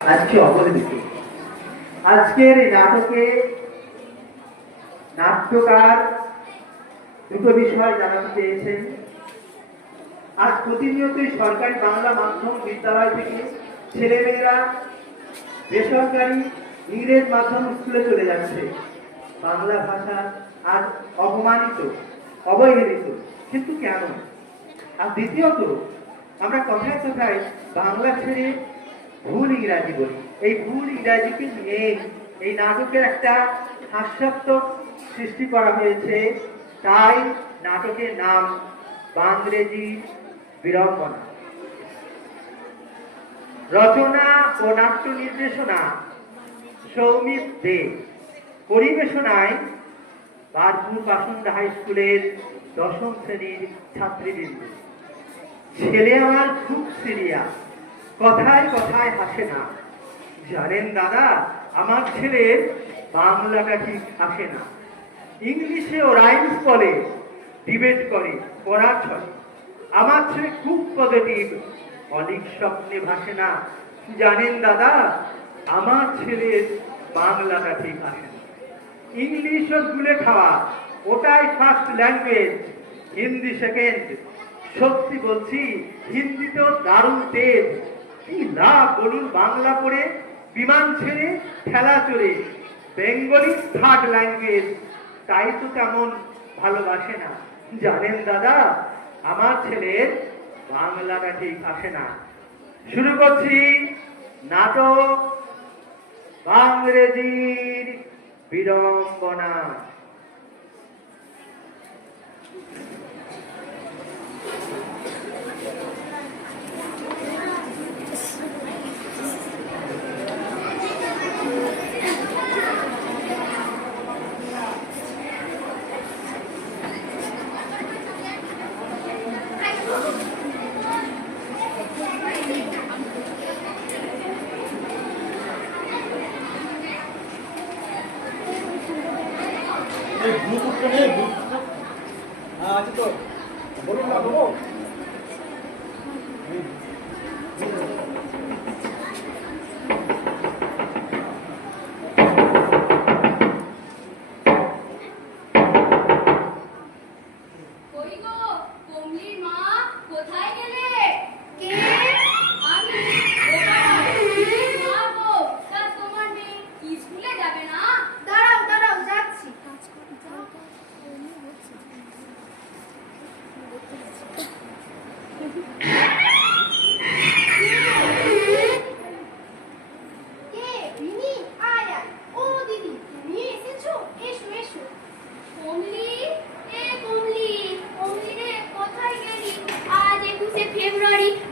আজকে অবহেলিত। আজকের এই নাটকে নাট্যকার দুটো বিষয় জানাতে চেয়েছেন। আজ প্রতিনিয়তই সরকারি বাংলা মাধ্যম বিদ্যালয় থেকে ছেলেমেয়েরা বেসরকারি ইংরেজ মাধ্যম স্কুলে চলে যাচ্ছে। বাংলা ভাষা আজ অপমানিত, অবহেলিত, কিন্তু কেন? আর দ্বিতীয়ত, আমরা কথায় কথায় বাংলা ছেড়ে ভুল ইংরাজি বলি। এই ভুল ইংরাজিকে নিয়ে এই নাটকের একটা হাস্যাত্মক সৃষ্টি করা হয়েছে। তাই নাটকের নাম বাংরেজি বিড়ম্বনা। রচনা ও নাট্য নির্দেশনা সৌমিত দে। পরিবেশনায় বারপুর বাসুন্দা হাই স্কুলের 10ম শ্রেণীর ছাত্রীবৃন্দ। ছেলে আমার খুব সিরিয়াস, কথায় কথায় হাসে না। জানেন দাদা, আমার ছেলের বাংলাটা ঠিক আসে না। ইংলিশে ও রাইমস বলে, ডিবেট করে, পড়ার ছলে। আমার ছেলে খুব পজিটিভ, অনেক স্বপ্নে ভাসে না। জানেন দাদা, আমার ছেলের বাংলাটা ঠিক আসে না। ইংলিশ ও স্কুলে খাওয়া, ওটাই ফার্স্ট ল্যাঙ্গুয়েজ, হিন্দি সেকেন্ড। সত্যি বলছি, হিন্দিতেও দারুণ তেজ। কি লাভ বলুন বাংলা পড়ে, বিমান ছেড়ে ঠেলা চড়ে। বেঙ্গলি থার্ড ল্যাঙ্গুয়েজ, তাই তো তেমন ভালোবাসে না। জানেন দাদা, আমার ছেলের বাংলাটা ঠিক আসে না। শুরু করছি নাটক বাংরেজির বিড়ম্বনা। আচ্ছা তো বলুন না বাবু।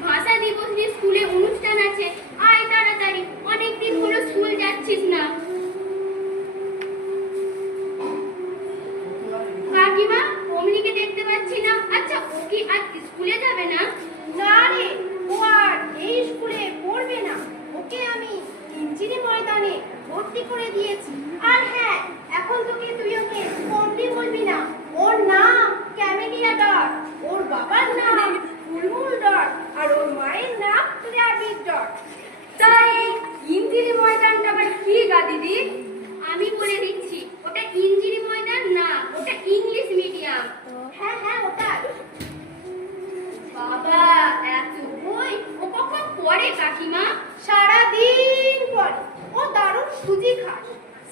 ভাষা দিবস নিয়ে স্কুলে অনুষ্ঠান আছে, আয় তাড়াতাড়ি, অনেকদিন হলো স্কুল যাচ্ছিস না। কাকিমা, অমলিকে দেখতে পাচ্ছি না। আচ্ছা, ও কি আজ স্কুলে যাবে না? না রে, ও আর এই স্কুলে পড়বে না। ওকে আমি ইঞ্জিনি ময়দানে ভর্তি করে দিয়েছি। আর হ্যাঁ, এখন তোকে তুই ওকে কমলি বলবি না। ওর নাম ক্যামেলিয়া ডট, ওর বাবার নাম ফুলমুল ডট, আর ওর মায়ের নাম র্যাবিট ডট। তাই ইঞ্জিনি ময়দানটা আবার কি গা দিদি? আমি বলে দিচ্ছি, ওটা ইঞ্জিনি ময়দান না, ওটা ইংলিশ মিডিয়াম। হ্যাঁ হ্যাঁ, ওটাই। বাবা, এত বই ও কখন পড়ে কাকিমা? সারাদিন পড়ে। ও দারুণ সুজি খায়।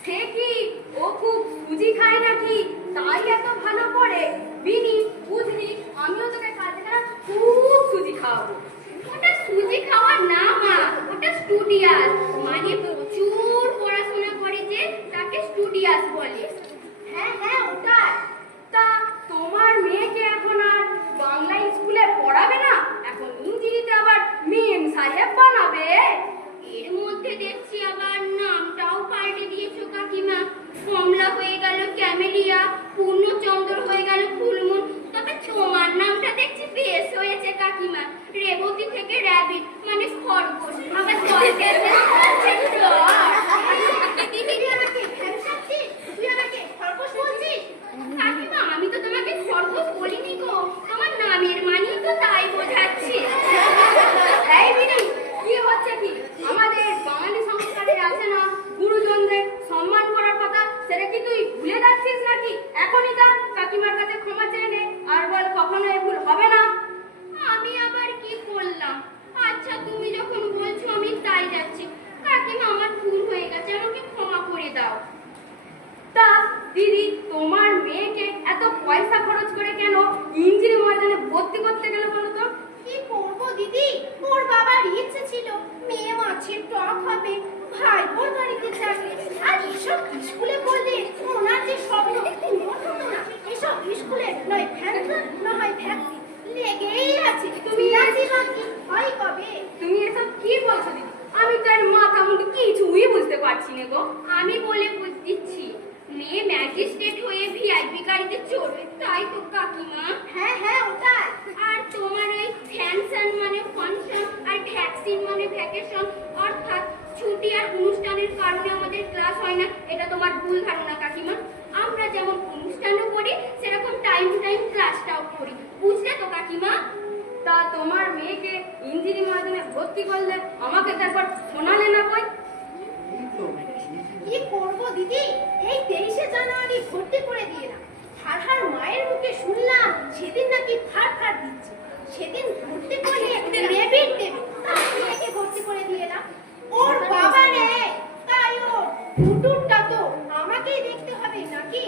সে কি, ও খুব সুজি খায় নাকি? তাই এত ভালো পড়ে? বিনি, বুঝলি, আমিও তোকে কাল থেকে খুব সুজি খাওয়াবো। ওটা সুজি খাওয়ার না মা, ওটা স্টুডিয়াস, মানে প্রচুর পড়াশোনা করে যে তাকে স্টুডিয়াস বলে। হ্যাঁ হ্যাঁ, ওটাই। তা তোমার মেয়েকে এখন আর বাংলা স্কুলে পড়াবে না, এখন ইংরেজিতে আবার মেম সাহেব বানাবে? এর মধ্যে দেখছি আবার নামটাও পাল্টে দিয়েছো কাকিমা। কমলা হয়ে গেল ক্যামেলিয়া, পূর্ণচন্দ্র হয়ে গেল ফুলমুন। তবে তোমার নামটা দেখছি বেশ হয়েছে কাকিমা। রেবতী থেকে র্যাবিট, মানে খরগোশ। আবার জলকে কাকিমা, আমি তো তোমাকে খরগোশ বলিনি গো, তোমার নামের মানেই তো তাই বোঝাচ্ছি। এই বিনি, কি হচ্ছে কি? গাড়িতে চাকরি। আর এসব স্কুলে পড়লে ওনার যে স্বপ্ন পূরণ হবে না। এসব স্কুলে নয় ভ্যানসন না হয় ভ্যাকসিন লেগেই আছে। তুমি রাজি বাকি হয় কবে? তুমি এসব কি বলছো দিদি? আমি তো এর মাথা মুন্ডু কিছুই বুঝতে পারছি না গো। আমি বলে বুঝদিচ্ছি, মেয়ে ম্যাজিস্ট্রেট হয়ে ভিআইপি গাড়িতে চড়বে, তাই তো কাকিমা? হ্যাঁ হ্যাঁ ওটাই। আর তোমার ওই ফ্যানশন মানে ফাংশন আর ভ্যাকসিন মানে ভ্যাকেশন, অর্থাৎ ছুটি আর অনুষ্ঠানের কারণে আমাদের ক্লাস হয় না, এটা তোমার ভুল ধারণা কাকিমা। আমরা যেমন অনুষ্ঠানও করি সেরকম টাইম টু টাইম ক্লাসটাও করি, বুঝলে তো কাকিমা? তা তোমার মেয়েকে ইঞ্জিনি ময়দানে ভর্তি করলে আমাকে তো একবার শোনালে না বই? কি করবো দিদি, এই 23শে জানুয়ারি ভর্তি করে দিয়ে না। হার মায়ের মুখে শুনলাম সেদিন নাকি ফাট দিচ্ছে। সেদিন ভর্তি করলে রেবিট দেবে, তার মেয়েকে ভর্তি করে দিয়ে না। ওর বাবা নেই, তাই ওর ফুটুরটা তো আমাকেই দেখতে হবে নাকি?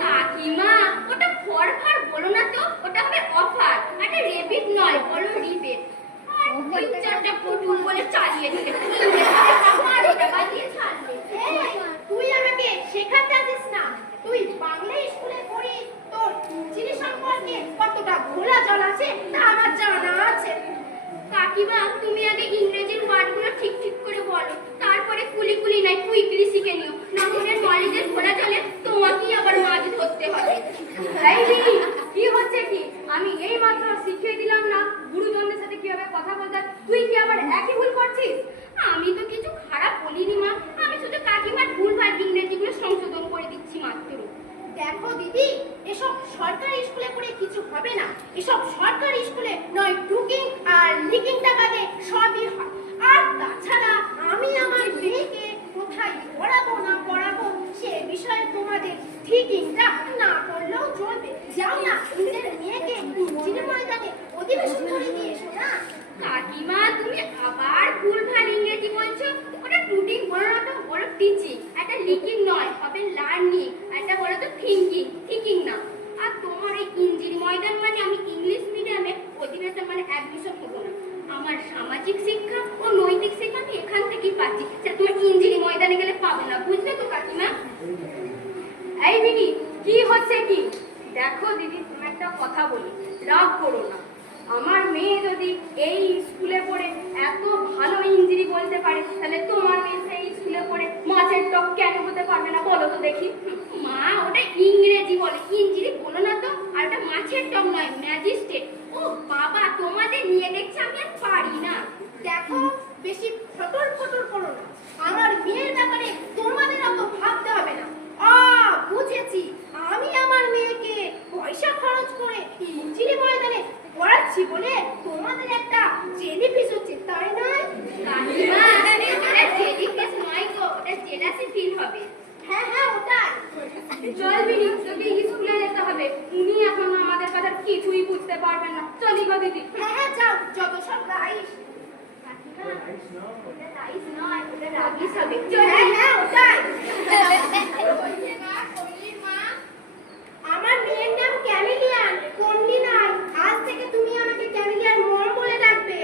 কাকিমা, ওটা ফরফার বলো না তো, ওটা হবে অফার। একটা রেবিট নয়, বলো রিবেট। আর তিন চারটা ফুটুল বলে চালিয়ে দিলে, আর ওটা বাজিয়ে ছাড়লে। এই, তুই আমাকে শেখাতে আসিস না। তুই বাংলা স্কুলে পড়ি, তোর ইঞ্জিনি সম্পর্কে কতটা ঘোলা জল আছে তা আমার জানা আছে। কাকিমা, তুমি আগে ইংরেজির ওয়ার্ডগুলো ঠিক ঠিক করে বলো, তারপরে কুলি নাই কুইকলি শিখে নিও, না হলে নলেজের ঘোলা জলে তোমাকেই আবার মাছ ধরতে হবে। এই দিদি, কি হচ্ছে কি? আমি এই মাত্র শিখিয়ে দিলাম না গুরুজনদের সাথে কিভাবে কথা বলতে হয়, তুই কি আবার একই ভুল করছিস? আমি তো কিছু খারাপ বলিনি মা, আমি শুধু কাকিমার ভুলভাল ইংরেজিগুলো সংশোধন করে দিচ্ছি মাত্র। দেখো দিদি, এসব সরকারি স্কুলে পড়ে কিছু হবে না। এসব সরকারি স্কুলে নয় টুকিং আর লিকিংটা বাদে সবই হয়। আর তাছাড়া আমি আমার মেয়েকে কোথায় পড়াবো না পড়াবো সে বিষয়ে তোমাদের ঠিকিংটা না করলেও চলবে। যাও না, নিজের মেয়েকে ইঞ্জিনি ময়দানে অধিবেশন করে দিয়ে এসো না। কাকিমা, তুমি আবার ভুলভাল ইংরেজি বলছো। ওটা টুটিং বলো না তো, বলো টিচিং। একটা লিকিং নয়, হবে লার্নিং। একটা বলো তো থিঙ্কিং না। আর তোমার এই ইঞ্জিনি ময়দান মানে আমি ইংলিশ মিডিয়ামে অধিবেশন মানে অ্যাডমিশন হবো না। আমার সামাজিক শিক্ষা ও নৈতিক শিক্ষা আমি এখান থেকেই পাচ্ছি, সেটা তোমার ইঞ্জিনি ময়দানে গেলে পাবে না, বুঝলে তো কাকিমা? এই দিদি, কি হচ্ছে কি? দেখো দিদি, তুমি একটা কথা বলি, রাগ করো না। আমার মেয়ে যদি এই স্কুলে পড়ে এত ভালো ইঞ্জিনি বলতে পারে, তাহলে তোমার মেয়ে সেই স্কুলে পড়ে মাছের টক কেন হতে পারবে না, বলো তো দেখি? মা, ওটা ইংরেজি বলে, ইঞ্জিনি বলো না তো। আর ওটা মাছের টক নয়, ম্যাজিস্ট্রেট। ও বাবা, তোমাদের নিয়ে দেখছি আমি আর পারি না। দেখো, বেশি ফটর করো না। আমার মেয়ের ব্যাপারে তোমাদের অত ভাবতে হবে না। বুঝেছি, আমি আমার মেয়েকে পয়সা খরচ করে ইঞ্জিনি ময়দানে পড়াচ্ছি বলে তোমাদের একটা জেলিফিশ হচ্ছে, তাই নয়? কাকিমা, ওটা জেলিফিশ নয় গো, ওটা জেলাসি ফিল হবে। হ্যাঁ হ্যাঁ ওটাই। চল বিনি, তোকে স্কুলে যেতে হবে। উনি এখন আমাদের কথা কিছুই বুঝতে পারবেন না। চলি গো দিদি। হ্যাঁ হ্যাঁ যাও, যত সব রাইস। কাকিমা, ওটা রাইস নয়, ওটা রাগিস হবে। হ্যাঁ হ্যাঁ ওটাই। আমার মেয়ের নাম ক্যামিলিয়ান, কন্ডি নয়। আজ থেকে তুমি আমাকে ক্যামিলিয়ান মম বলে ডাকবে।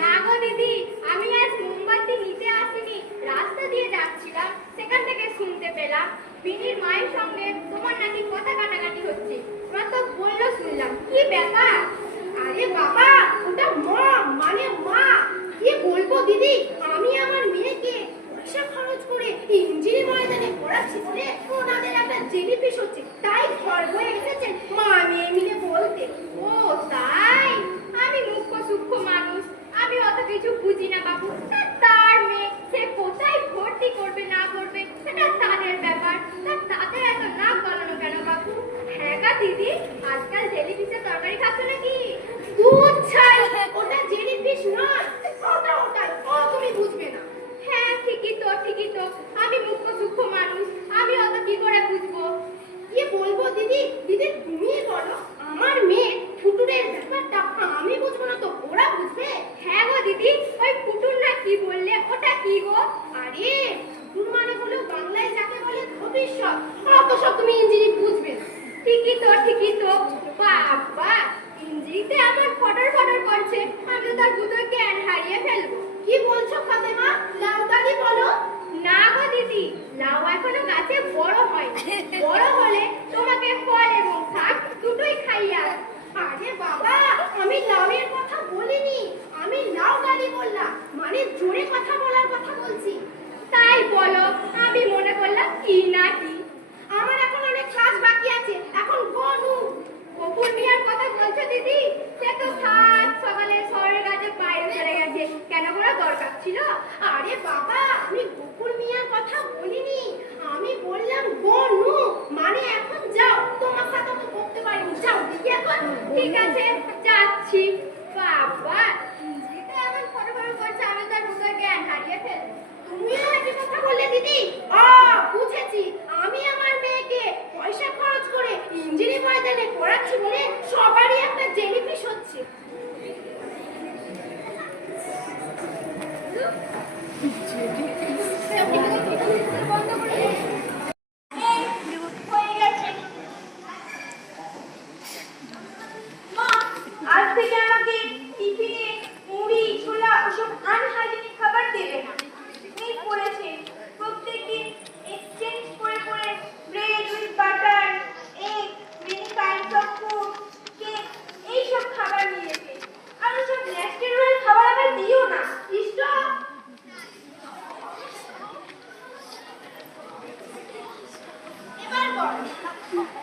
না গো দিদি, আমি আজ মোমবাতি নিতে আসিনি, রাস্তা দিয়ে যাচ্ছিলাম, সেখান থেকে শুনতে পেলাম বিনির মায়ের সঙ্গে তোমার নাকি কথা কাটাকাটি হচ্ছে। ওরা তো বললো, শুনলাম। কি ব্যাপার? আরে বাবা, ওটা মম মানে মা। কি বলবো দিদি, আমি আমার মেয়েকে পয়সা খরচ করে ইঞ্জিনি ময়দানে পড়াচ্ছি বলে ওনাদের একটা জেলিফিশ হচ্ছে, তাই ঘর বয়ে এসেছেন মা মেয়ে মিলে বলতে। ও তাই? আমি মুখ্য সূক্ষ্ম মানুষ, আমি অত কিছু বুঝি না বাবু। তার মেয়ে সে কোথায় ভর্তি করবে না করবে সেটা তাদের ব্যাপার। তাদের এত নাক গলানো কেন বাবু? হ্যাঁ গা দিদি, আজকাল জেলিফিশের তরকারি খাচ্ছ নাকি? দুধ ছাই, ওটা জেলিফিশ নয়। ওটাই, তুমি বুঝবে না। হ্যাঁ ঠিকই তো, আমি মুখ্য সূক্ষ্ম মানুষ, আমি অত কি করে বুঝবো? কি বলবো দিদি, দিদি তুমিই বলো। আমার মেয়ে ফুটুরের ব্যাপারটা আমি বুঝবো না তো ওরা বুঝবে? হ্যাঁ গো দিদি, ওই পুতুল না কি বললে, ওটা কি গো? আরে ফুটুর মানে হলো বাংলায় যাকে বলে ভবিষ্যৎ। অত সব তুমি ইঞ্জিনি বুঝবে না। ঠিকই তো। বাবা, ইঞ্জিতে আমার ফটর করছে, আমি তো তার ভুতোর জ্ঞান হারিয়ে ফেলবো। কি বলছো ফাতেমা, লাউদাদি বলো। না গো কি নাকি? আমার এখন অনেক কাজ বাকি আছে, এখন গনু। গফুর মিয়ার কথা বলছো দিদি? সে তো সাত সকালে শহরের কাছে বাইরে চলে গেছে। কেন কোনো দরকার ছিল? আরে বাবা, আমি গফুর মিয়ার কথা বলিনি, আমি বললাম গনু। মানে এখন যাও, তোমার সাথে তো করতে পারিনি, যাও দিদি এখন। ঠিক আছে, যাচ্ছি। বাবা, দিদি এমন ফটোফটো করছে, আমি তার দুটো জ্ঞান হারিয়ে ফেলবো। তুমিও একই কথা বললে দিদি। বুঝেছি, আমি আমার মেয়েকে পয়সা খরচ করে ইঞ্জিনি ময়দানে পড়াচ্ছি বলে সবারই একটা জেলিফিশ হচ্ছে। বন্ধ করে দে। হয়ে গেছে। মা, আজ থেকে আমাকে টিফিনে মুড়ি ছোলা ওসব আনহাইজেনিক খাবার দেবে না। মিস করেছে প্রত্যেকদিন এক্সচেঞ্জ করে করে bread with butter, egg, many kinds of food, cake এইসব খাবার নিয়েছে। আর ওসব ন্যাচারাল খাবার আবার দিও না। স্টপ। এবার বল,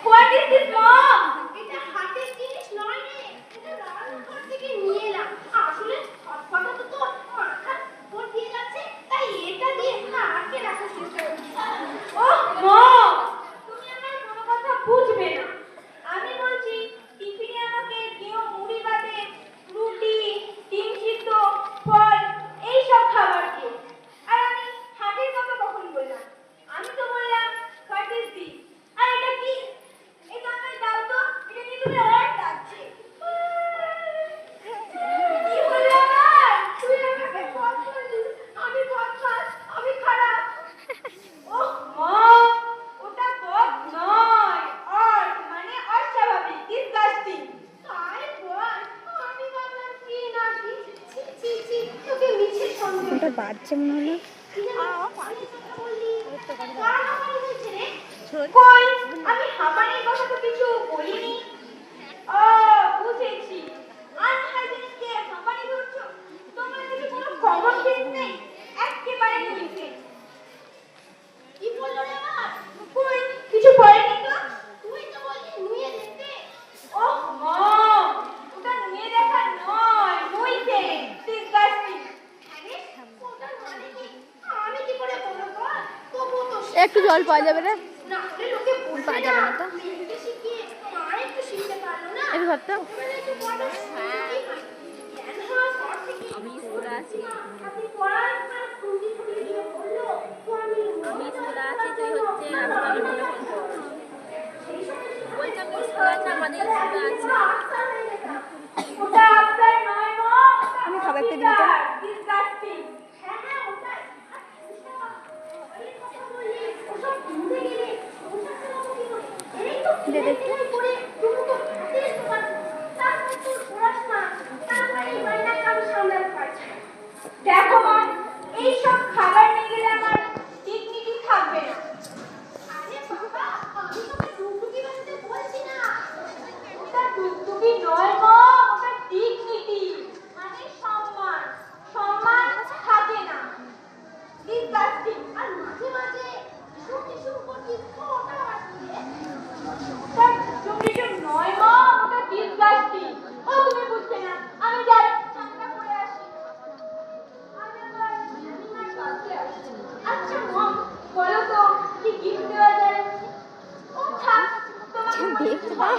হোয়াট ইজ দিস মম? এটা হাতের জিনিস নয় রে, এটা রান্নাঘর থেকে নিয়ে এলাম। আসলে সবকটা তো মাথা উপর দিয়ে যাচ্ছে, তাই এটা দিয়ে আটকে রাখার চেষ্টা করছি। ওহ মম, তুমি আমার কোনো কথা বুঝবে না। আমি বলছি টিফিনে আমাকে কেউ মুড়ি বাদে রুটি, ডিম সিদ্ধ, ফল এইসব খাবার দিও। আর আমি হাতের কথা কখন বললাম? আমি তো বললাম হোয়াট ইজ দিস? আর এটা কি? এটা আমায় দাও তো, এটা নিয়ে তুমি আর ডাকছে। কি হলো আমার? তুই আমাকে বদ বলছিস, আমি বদমাস, আমি খারাপ। ওহ মম, ওটা বদ নয়, অড মানে অস্বাভাবিক, ডিসগাস্টিং। তাই বল, আমি ভাবলাম কি না কি। ছি ছি ছি, তোকে মিছে সন্দেহ। ওটা বাচ্চা মনে হলো। কই, আমি হাঁপানির কথা তো কিছু বলিনি। বুঝেছি, আনহাইজেনিক কে হাঁপানি ধরছো? তোমার কাছে কোনো কমন সেন্স নেই, একেবারে নিচে। কি বললো রে আমার? কই, কিছু বলেনি তো। তুই তো বললি নুয়ে দেখতে। ওহ মম, ওটা নুয়ে দেখা নয়, নুইতে, ডিসগাস্টিং। আরে ওটা মানে কি? আমি কি করে বলবো বল? তবুও তো একটু জল পাওয়া যাবে রে? না হলে লোকে বলবে পাওয়া যাবে না তো। মেয়েকে শিখিয়ে মা একটু শিখতে পারলো না। একটু ধরতো। মানে একটু বড় সুন্দরী হয়। জ্ঞান হওয়ার পর থেকে আমি স্কুলে আছি। আপনি পড়ার আর খুঁজি খুঁজি দিয়ে বললো, তো আমি স্কুলে আছি, তুই হচ্ছে রাস্তায় ভিডিও কল করছিস। বলছি আমি স্কুলে আছি, আমাদের স্কুলে আছি। ওটা আপনার নয় মা, আমি খাবারটা দিই তো। ডিসগাস্টিং। হ্যাঁ হ্যাঁ ওটাই। ওসব ভুলে গেলে ওসব চালাবো কি করে? এই তো দে দে। করে তুমি তো হাতে তোমার তারপর তোর পড়াশোনা, তারপরে এই বাড়িটার কাম সামলাতে পারছি না। দেখো মা, এইসব খাবার নিয়ে গেলে আমার ডিগনিটি থাকবে না। আরে বাবা, আমি তোকে ডুগডুগি বানাতে বলছি না। ওটা ডুগডুগি নয় মা, ওটা ডিগনিটি, মানে সম্মান। সম্মান থাকে না, ডিসগাস্টিং। আর মাঝে মাঝে কিছু করছিস তো ওটা আসছে। ওটা কিছু নয় মা, ওটা ডিসগাস্টিং। ও তুমি বুঝবে না, আমি যাই চাটা করে আসি। আজ আবার নানিমার কাছে আসছি। আচ্ছা মম, বলো তো কি গিফট দেওয়া যায়? ও থাক, তোমাকে দেখতে পাই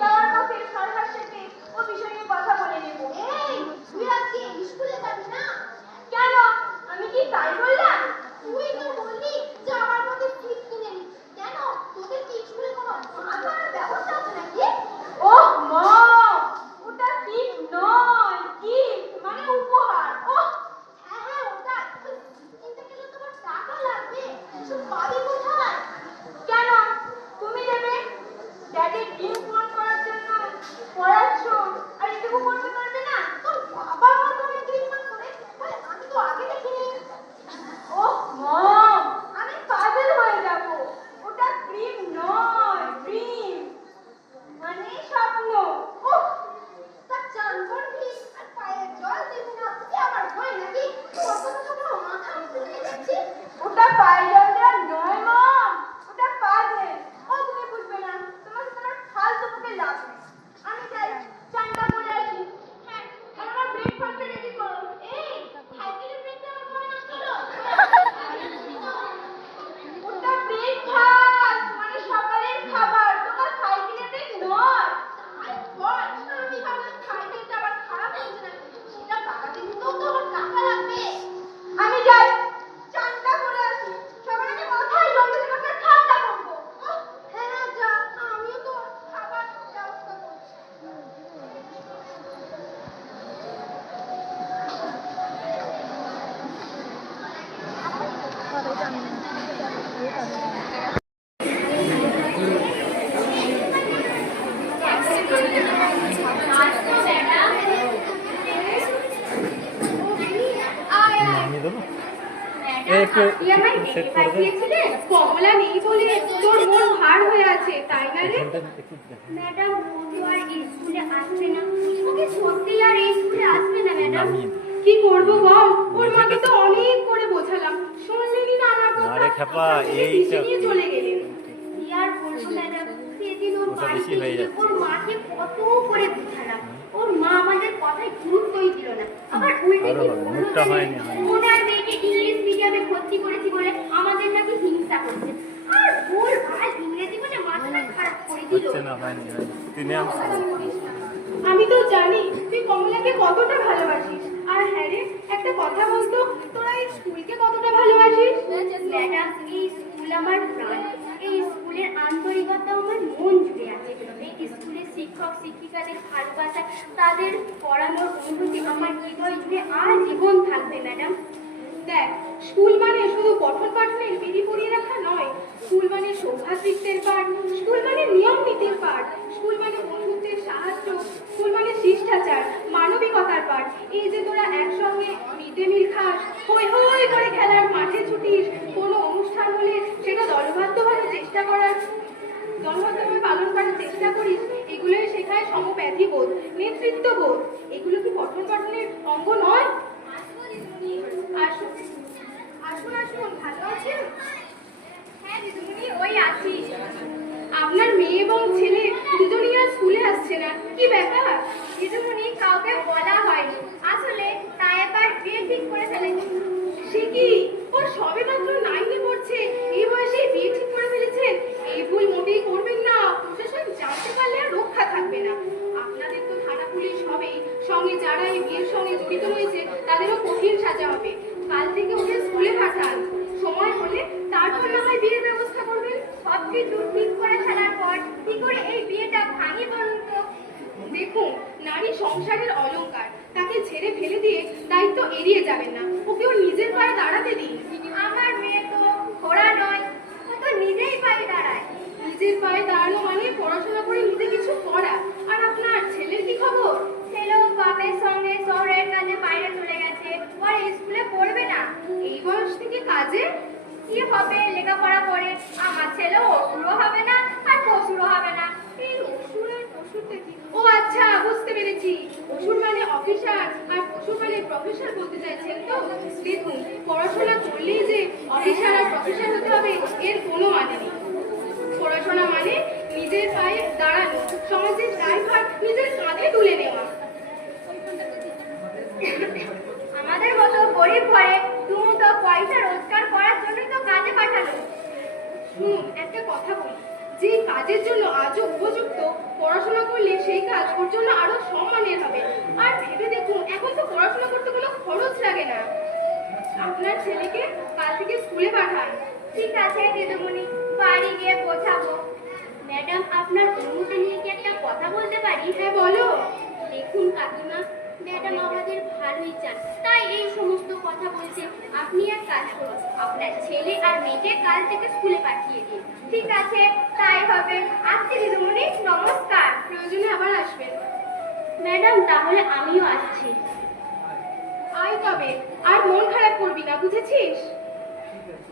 যাওয়ার পথে সরকার সাথে ও বিষয় নিয়ে কথা বলে নেব। এই, তুই আজকে স্কুলে যাবি না? কেন, আমি কি তাই বললাম? তুই তো বললি যাওয়ার পথে ঠিক কিনে নি। কেন, তোদের কি স্কুলে কোনো মাছ ধরার ব্যবস্থা আছে নাকি? ওহ মম, ওটা ঠিক নয়, গিফট মানে উপহার। ওহ হ্যাঁ হ্যাঁ ওটা। কিনতে গেলে তোমার টাকা লাগবে, এসব পাবি কোথায়? কেন, তুমি দেবে? ড্যাডির ডিম পূরণ করার জন্য পড়াচ্ছ, আর এটুকু করতে পারবে না? তোর বাবা মা তুমি 3 মাস ধরে বলে আমি তো আগে দেখিনি। ওহ মম, আমি পাগল হয়ে যাব। ওটা ক্রিম নয়, ড্রিম মানে স্বপ্ন। ওহ, তা চান করবি আর পায়ে জল দিবি না, কি আমার ভয় নাকি? কত কথা কোনো মাথা মুখে নিয়ে যাচ্ছি। ওটা পায়ে জল দেওয়া নয় মম, আপনি আমায় ডেকে পাঠিয়েছিলেন? কমলা নেই বলে তোর মন ভার হয়ে আছে, তাই না রে? ম্যাডাম ও তো আর এই স্কুলে আসবে না। ওকে সত্যি আর এই স্কুলে আসবে না ম্যাডাম। কি করবো বল, ওর মাকে তো অনেক করে বোঝালাম, শুনলেনি না আমার কথা। আরে খেপা, এই নিয়ে চলে গেলেন। কি আর বলবো ম্যাডাম, সেদিন ওর ওটা বাড়িতে বেশি হয়ে গিয়ে যাচ্ছে। ওর মাকে কত করে বোঝালাম, ওর মা আমাদের কথায় গুরুত্বই দিল না। আবার উল্টে আরো কি হবে, বললো মুখটা জানেন? হয়নি। ওনার মেয়েকে ইংলিশ মিডিয়ামে ভর্তি করেছি বলে আমাদের নাকি হিংসা করছে, আর ভুল ভাল ইংরেজি বলে মাথাটা খারাপ করে দিল। হচ্ছে না, হয়নি। তিনি আমি তো জানি তুই কমলাকে কতটা ভালোবাসিস। আর হ্যাঁ রে, একটা কথা বলতো, তোরা এই স্কুলকে কতটা ভালোবাসিস? ম্যাডাম, এই স্কুল আমার প্রাণ। এই স্কুলের আন্তরিকতা আমার মন জুড়ে আছে। এই স্কুলের শিক্ষক শিক্ষিকাদের ভালোবাসা, তাদের পড়ানোর অনুভূতি আমার হৃদয় জুড়ে আজীবন থাকবে ম্যাডাম। দেখ, স্কুল মানে শুধু পঠন পাঠনের বিধি পড়িয়ে রাখা নয়। স্কুল মানে সৌভাতৃত্বের পাঠ, স্কুল মানে নিয়ম নীতির পাঠ, স্কুল মানে বন্ধুত্বের সাহায্য, স্কুল মানে শিষ্টাচার, মানবিকতার পাঠ। এই যে তোরা একসঙ্গে মিড ডে মিল খাস, হই হই করে খেলার মাঠে ছুটিস, কোনো অনুষ্ঠান হলে সেটা দলবদ্ধভাবে পালন করার চেষ্টা করিস, এগুলোই শেখায় সমব্যাধিবোধ, নেতৃত্ববোধ। এগুলো কি পঠন পাঠনের অঙ্গ নয়? আসুন আসুন আসুন, ভালো আছেন? হ্যাঁ দিদিমণি, ওই আছি। আপনার মেয়ে এবং ছেলে দুজনই আর স্কুলে আসছে না, কি ব্যাপার? দিদিমণি, কাউকে বলা হয়নি, আসলে তাই এবার বিয়ে ঠিক করে ফেলেছি। সে কি, ওর সবে মাত্র 9-এ পড়ছে, এই বয়সে বিয়ে ঠিক করে ফেলেছেন? এই ভুল মোটেই করবেন না, প্রশাসন জানতে পারলে আর রক্ষা থাকবে না। আপনাদের তো থানা পুলিশ হবেই, সঙ্গে যারা এই বিয়ের সঙ্গে জড়িত রয়েছে তাদেরও কঠিন সাজা হবে। কাল থেকে ওদের স্কুলে পাঠান, সময় হলে তারপর না হয় বিয়ের ব্যবস্থা করবেন। সবকিছু ঠিক করে ফেলার পর কি করে এই বিয়েটা ভাঙি বলুন তো? দেখুন, নারী সংসারের অলংকার, তাকে ছেড়ে ফেলে দিয়ে দায়িত্ব এড়িয়ে যাবেন না, ওকে ওর নিজের পায়ে দাঁড়াতে দিন। আমার মেয়ে তো ঘোড়া নয়, ও তো নিজেই পায়ে দাঁড়ায়। নিজের পায়ে দাঁড়ানো মানে পড়াশোনা করে নিজে কিছু করা। আর আপনার ছেলের কি খবর? ছেলেও বাপের সঙ্গে শহরের কাজে বাইরে চলে গেছে, আর স্কুলে পড়বে না। এই বয়স থেকে কাজে? কি হবে, লেখাপড়া করে? আমার ছেলেও অসুরও হবে না আর পশুরও হবে না। এই অসুর আর পশুরটা কি? ও আচ্ছা, বুঝতে পেরেছি। অসুর মানে অফিসার আর পশু মানে প্রফেসর বলতে চাইছেন তো? দেখুন, পড়াশোনা করলেই যে অফিসার আর প্রফেসর হতে হবে এর কোনো মানে নেই। পড়াশোনা মানে নিজের পায়ে দাঁড়ানো, সমাজের দায়ভার নিজের কাঁধে তুলে নেওয়া। আমাদের মতো গরিব ঘরে দুটো পয়সা রোজগার করার জন্যই তো কাজে পাঠানো। শুনুন, একটা কথা বলি, যে কাজের জন্য আজও উপযুক্ত, পড়াশোনা করলে সেই কাজ ওর জন্য আরো সম্মানের হবে। আর ভেবে দেখুন, এখন তো পড়াশোনা করতে কোনো খরচ লাগে না। আপনার ছেলেকে কাল থেকে স্কুলে পাঠান। ঠিক আছে দিদিমণি, বাড়ি গিয়ে বোঝাবো। ম্যাডাম, আপনার অনুমতি নিয়ে কি একটা কথা বলতে পারি? হ্যাঁ, বলো। দেখুন কাকিমা, ম্যাডাম আমাদের ভালোই চান, তাই এই সমস্ত কথা বলছে। আপনি এক কাজ করুন, আপনার ছেলে আর মেয়েকে কাল থেকে স্কুলে পাঠিয়ে দিন। ঠিক আছে, তাই হবে। আসছি দিদিমণি, নমস্কার। প্রয়োজনে আবার আসবেন। ম্যাডাম, তাহলে আমিও আসছি। আয় তবে, আর মন খারাপ করবি না, বুঝেছিস?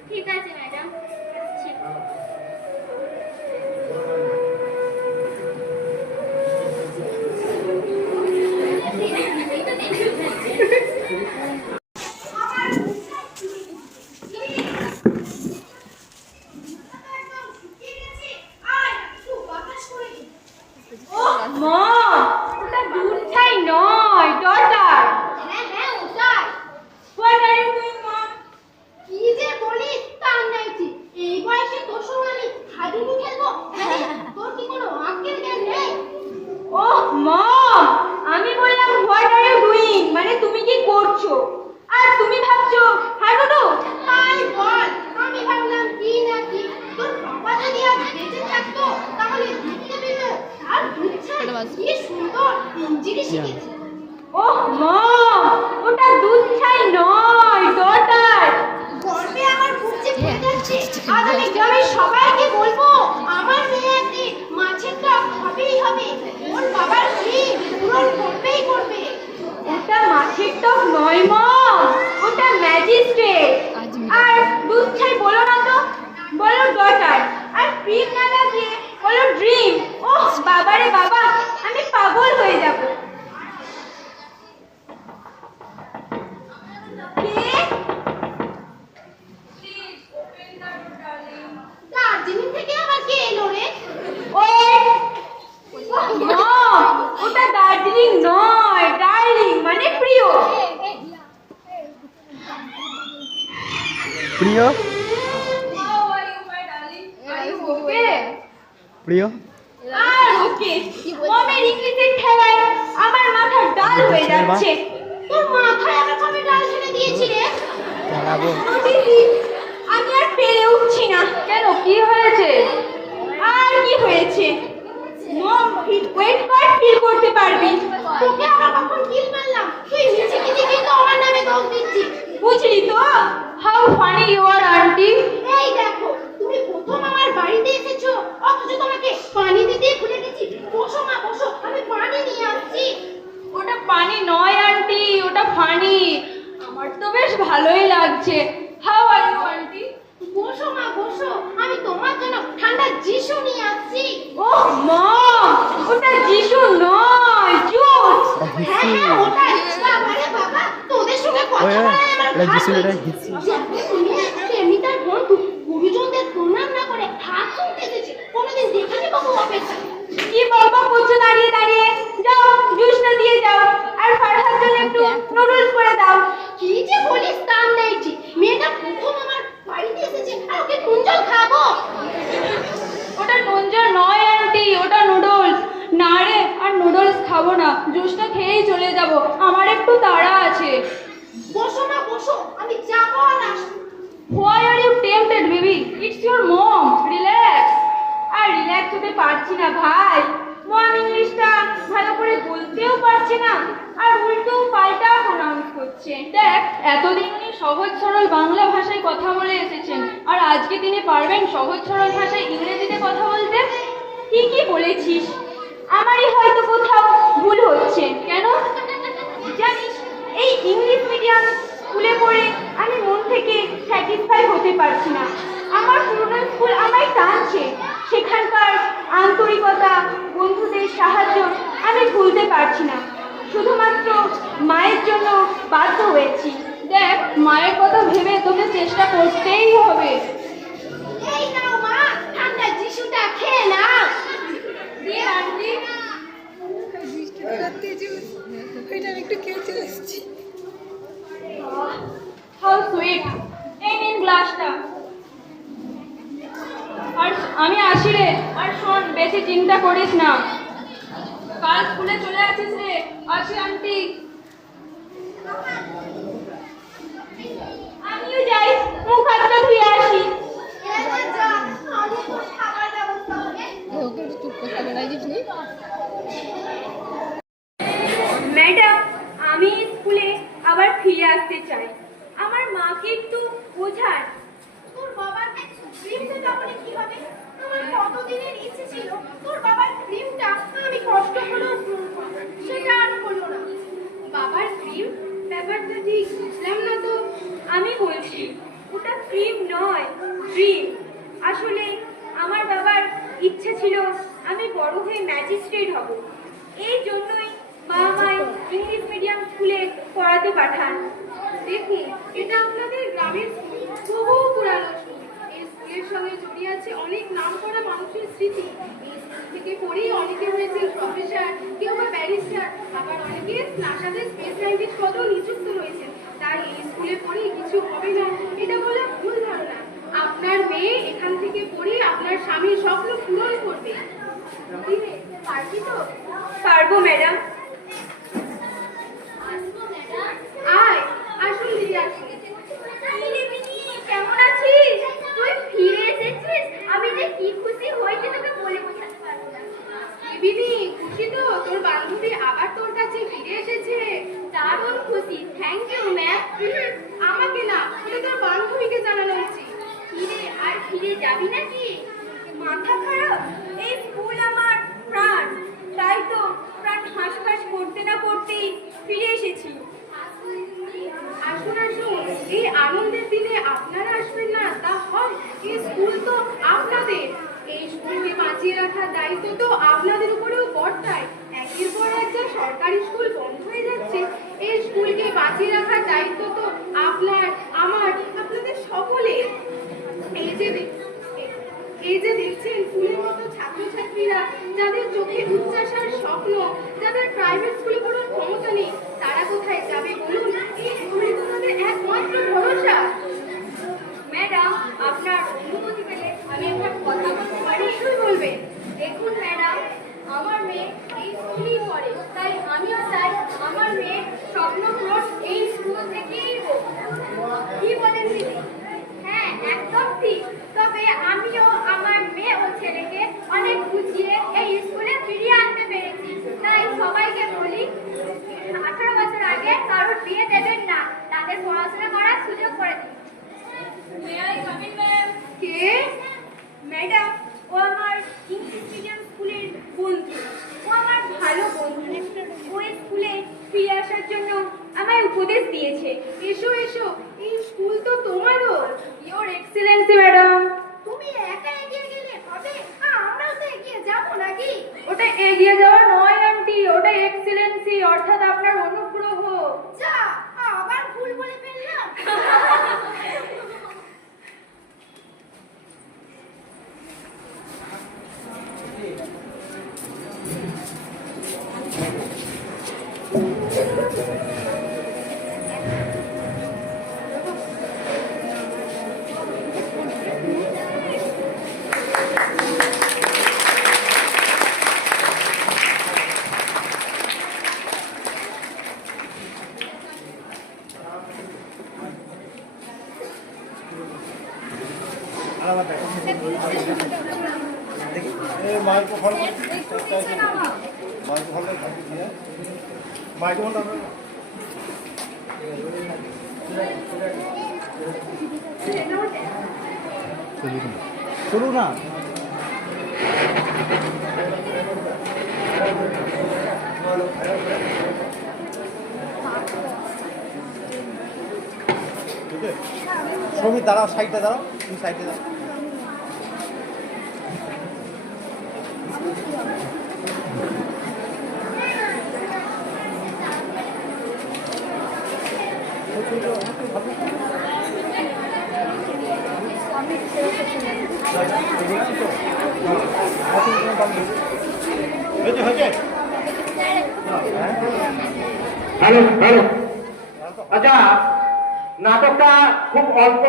ঠিক আছে ম্যাডাম, আসছি। মা, ওটা দুধ ছাই নয়, ডটার। হ্যাঁ হ্যাঁ, ওটাই। What are you doing, mom? কি যে বলিস, তার নাই ঠিক। এই বয়সে তোর সঙ্গে প্রিয় প্রিয় আর ওকে মমের ইংলিশের ঠেলায় আমার মাথা ডাল হয়ে যাচ্ছে। তোর মাথায় আবার কবে ডাল ছেড়ে দিয়েছি রে? চালাবো দিদি, আমি আর পেরে উঠছি না। কেন, কি হয়েছে? আর কি হয়েছে? মম ওয়েট কর, ফিল করতে পারবি। তোকে আবার কখন কিল মারলাম? তুই নিচে কি দিবি তো আমার নামে দোষ দিচ্ছিস। বুঝলি তো? How funny you are aunty. এই দেখো, তুমি প্রথম আমার বাড়িতে এসেছো, অথচ তোমাকে পানি দিতে ভুলে গেছি। বসো মা বসো, আমি পানি নিয়ে আসছি। ওটা পানি নয় আন্টি, ওটা ফানি। আমার তো বেশ ভালোই লাগছে। How are you aunty? বসো মা বসো, আমি তোমার জন্য ঠান্ডা যিশু নিয়ে আসছি। ওহ মম, ওটা যিশু নয়, জুস। হ্যাঁ হ্যাঁ ওটাই। বাবারে বাবা, তোদের সঙ্গে কথা ওই, বলায় আমার এটা যিশু, ভালো। এটা যিশু। যেমন তুমি তেমনি তার বন্ধু, গুরুজনদের প্রণাম না করে হাত তুলতে এসেছি। কোনোদিন দেখিনি বাবু অপেক্ষা। কি বলবো করছো দাঁড়িয়ে দাঁড়িয়ে? যাও জুসটা দিয়ে যাও, আর ফারহার জন্য একটু নুডলস করে দাও। কি যে বলিস কাম নেইছি। মেয়েটা প্রথম আমার বাড়িতে এসেছে আর ওকে নুন জল খাবো? ওটা নুনজল নয় আন্টি, ওটা নুডলস। না রে, আর নুডলস খাবো না, জুসটা খেয়েই চলে যাব, আমার একটু তাড়া আছে। বসো না বসো, আমি যাবো আর আসবো। Why are you tempted, baby? It's your mom. Relax. আর রিল্যাক্স হতে পারছি না ভাই। মম ইংলিশটা ভালো করে বলতেও পারছে না, আর উল্টো পাল্টা প্রনাউন্স করছে। দেখ, এতদিন উনি সহজ সরল বাংলা ভাষায় কথা বলে এসেছেন, আর আজকে তিনি পারবেন সহজ সরল ভাষায় ইংরেজিতে কথা বলতে? ঠিকই বলেছিস, আমারই হয়তো কোথাও ভুল হচ্ছে। কেন জানিস, এই ইংলিশ মিডিয়াম স্কুলে পড়ে আমি মন থেকে স্যাটিসফাই হতে পারছি না। আমার পুরনো স্কুল আমায় টানছে, সেখানকার আন্তরিকতা, বন্ধুদের সাহায্য আমি ভুলতে পারছি না। শুধুমাত্র মায়ের জন্য বাধ্য হয়েছি। দেখ, মায়ের কথা ভেবে তোকে চেষ্টা করতেই হবে। এই নাও মা, ঠান্ডা যিশুটা খেয়ে নাও। দিয়ে আন্টি, হাউ সুইট। এই নিন গ্লাসটা। আর আমি আসি রে, আর শোন, বেশি চিন্তা করিস না। কাল স্কুলে চলে আসিস রে। আসি আন্টি। আমিও যাই, মুখ হাতটা ধুয়ে আসি। এবার যা, আমি তো খাবার ব্যবস্থা হবে। ম্যাডাম, আমি স্কুলে আবার ফিরে আসতে চাই। আমার মাকে একটু বোঝান। তোর বাবার ক্রিমটা তাহলে কি হবে? আমার কতদিনের ইচ্ছে ছিল তোর বাবার ক্রিমটা আমি কষ্ট হলেও পূরণ করব। সেটা আর হলো না। বাবার ক্রিম? ব্যাপারটা ঠিক বুঝলাম না তো। আমি বলছি, ওটা ক্রিম নয়, ড্রিম। আসলে আমার বাবার ইচ্ছে ছিল আমি বড় হয়ে ম্যাজিস্ট্রেট হব। এই জন্যই মা আমায় ইংলিশ মিডিয়াম স্কুলে পড়াতে পাঠান। দেখুন, এটা আপনাদের গ্রামের স্কুল, বহু পুরানো স্কুল। এই স্কুলের সঙ্গে জড়িয়ে আছে অনেক নামকরা মানুষের স্মৃতি। এই স্কুল থেকে পড়েই অনেকে হয়েছেন প্রফেসর, কেউ বা ব্যারিস্টার, আবার অনেকে নাসাতে স্পেস সায়েন্টিস্ট পদেও নিযুক্ত রয়েছেন। তাই এই স্কুলে পড়েই কিছু হবে না, এটা বলে ভুল ধারণা। আপনার মেয়ে এখান থেকে পড়ে আপনার স্বামীর স্বপ্ন পূরণ করবে। দিদি, পারবি তো? পারবো ম্যাডাম। আয়, আসুন দিদি, আসুন। কেমন আছিস? তুই ফিরে এসেছিস, আমি যে কি খুশি হয়েছি তোকে বলে বোঝাতে পারবো না। দিদি, খুশি তো? তোর বান্ধবী আবার তোর কাছে ফিরে এসেছে। দারুণ খুশি, থ্যাংক ইউ ম্যাম। আমাকে না, ওটা তোর বান্ধবীকে জানানো উচিত। ফিরে আর ফিরে যাবি নাকি? মাথা খারাপ? এই স্কুল আমার প্রাণ, তাই তো প্রাণ হাঁসফাঁস করতে না করতেই ফিরে এসেছি। আসুন আসুন, এই আনন্দের দিনে আপনারা আসবেন না তা হয়? এই স্কুল তো আপনাদের। এই স্কুলকে বাঁচিয়ে রাখার দায়িত্ব তো আপনাদের উপরেও বর্তায়। একের পর এক যা সরকারি স্কুল বন্ধ হয়ে যাচ্ছে, এই স্কুলকে বাঁচিয়ে রাখার দায়িত্ব তো আপনার, আমার, আপনাদের সকলের। এই যে দেখছেন ফুলের মতো ছাত্রছাত্রীরা, যাদের চোখে উচ্চাসার স্বপ্ন, যাদের প্রাইভেট স্কুলে পড়ার ক্ষমতা নেই, তারা কোথায় যাবে বলুন? এই স্কুলই তো তাদের একমাত্র ভরসা। আমাদের পড়াশোনা করার সুযোগ করে দিন। কে? ম্যাডাম, ও আমার ইংলিশ মিডিয়াম স্কুলের বন্ধু। ও আমার ভালো বন্ধু। ও এই স্কুলে ফিরে আসার জন্য আমায় উপদেশ দিয়েছে। এসো এসো, এই স্কুল তো তোমারও। Your Excellency madam. তুমি একা এগিয়ে গেলে হবে? আমরাও তো এগিয়ে যাবো নাকি? ওটা এগিয়ে যাওয়া নয় আন্টি, ওটা এক্সেলেন্সি অর্থাৎ আপনার অনুগ্রহ। যা, আবার ভুল বলে ফেললাম। আলাদা দেখো দেখি মাইক্রোফোন মাইক্রোফোনটা শুরু না শ্রমিক দাঁড়াও, সাইডে দাঁড়াও, তুমি সাইডে দাঁড়াও। Hello hello. আচ্ছা, নাটকটা খুব অল্প